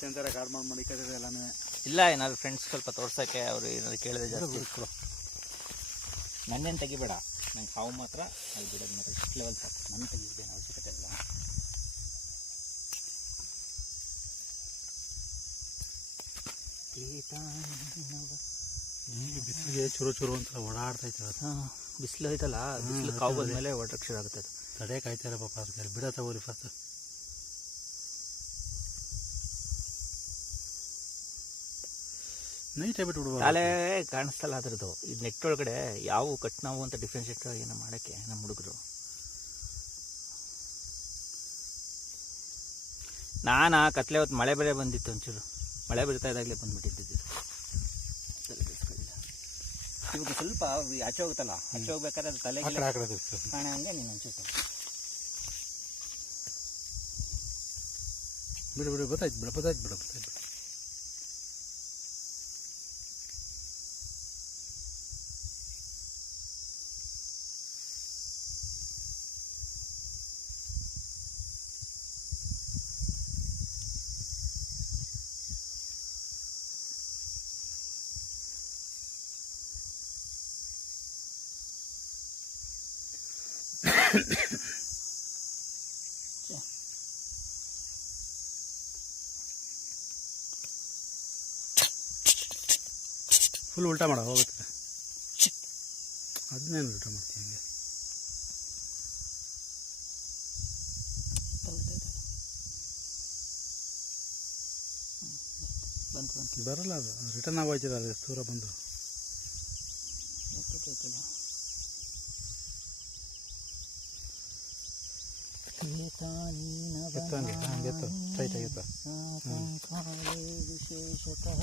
ಚಂದರ ಕಾಡ್ ಮಾಡಿ ಎಲ್ಲಾನು ಇಲ್ಲ. ಏನಾದ್ರು ಫ್ರೆಂಡ್ಸ್ ಸ್ವಲ್ಪ ತೋರ್ಸೋಕ್ಕೆ ಅವರು ಏನಾದ್ರು ಕೇಳಿದ್ರೆ ಜಾಸ್ತಿ ನನ್ನೇನು ತೆಗಿಬೇಡ, ನಂಗೆ ಹಾವು ಮಾತ್ರ ಅದು ಬಿಡೋದು ಮಾತ್ರ ಇಷ್ಟು ಲೆವೆಲ್ ಸಾಕು. ನನ್ನ ತೆಗಿದೇನು ಅವಶ್ಯಕತೆ ಇಲ್ಲ. ಈಗ ಬಿಸಿಲಿಗೆ ಚುರು ಚುರು ಅಂತ ಓಡಾಡ್ತೈತೆ. ಹಾಂ, ಬಿಸಿಲು ಐತಲ್ಲ, ಬಿಸಿಲು ಕಾವು ಬಂದಮೇಲೆ ಓಡಕ್ಕೆ ಶುರು ಆಗುತ್ತೆ. ಅದು ತಡೆ ಕಾಯ್ತಾರೆ ಪಾಪ. ಅದಕ್ಕೆ ಬಿಡ ತಗೋರಿ ಫಸ್ಟ್. ನೈಟ್ ಬಿಟ್ಟು ಬಿಡ್ಬೋದು. ತಲೆ ಕಾಣಿಸ್ತಲ್ಲ ಅದ್ರದ್ದು. ಇದು ನೆಟ್ ಒಳಗಡೆ ಯಾವ ಕಟ್ ನಾವು ಅಂತ ಡಿಫ್ರೆನ್ಷಿಯೇಟ್ ಏನೋ ಮಾಡೋಕ್ಕೆ ನಮ್ಮ ಹುಡುಗರು. ನಾನು ಕತ್ಲೆ ಹೊತ್ತು ಮಳೆ ಬೇರೆ ಬಂದಿತ್ತು, ಒಂಚೂರು ಮಳೆ ಬೀಳ್ತಾ ಇದ್ದಾಗಲೇ ಬಂದುಬಿಟ್ಟಿದ್ದು. ಇವಾಗ ಸ್ವಲ್ಪ ಆಚೆ ಹೋಗುತ್ತಲ್ಲ, ಆಚೆ ಹೋಗ್ಬೇಕಾದ್ರೆ ಅದು ತಲೆಗೆ ಕಾಣೆ ಹಂಗೆ ನೀನು ಅನ್ಸುತ್ತೆ. ಬಿಡು ಬಿಡು, ಗೊತ್ತಾಯ್ತು ಬಿಡು, ಗೊತ್ತಾಯ್ತು ಬಿಡು, ಗೊತ್ತಾಯ್ತು ಬಿಡು. ಫುಲ್ ಉಲ್ಟಾ ಮಾಡ ಹೋಗುತ್ತೆ. ಅದನ್ನೇನು ಉಲ್ಟಾ ಮಾಡ್ತೀವಿ ಹಂಗೆ. ಬರಲ್ಲ, ಅದು ರಿಟರ್ನ್ ಆಗೋಯ್ತದ. ಅದು ದೂರ ಬಂದು ಹಂಗೆತ್ತು ಸ್ಟ್ರೈಟ್ ಆಗಿತ್ತು. ವಿಶೇಷತಃ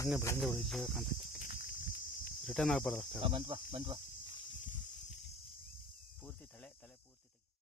ಹಂಗೆ ಬಿಡು, ಹಂಗೆ ಬಿಡು. ಇದು ಕಾಣ್ತೈತಿ, ರಿಟರ್ನ್ ಆಗಬಾರ್ದು ಅಷ್ಟೇ. ಬಂದ್ವಾ ಪೂರ್ತಿ ತಲೆ ಪೂರ್ತಿ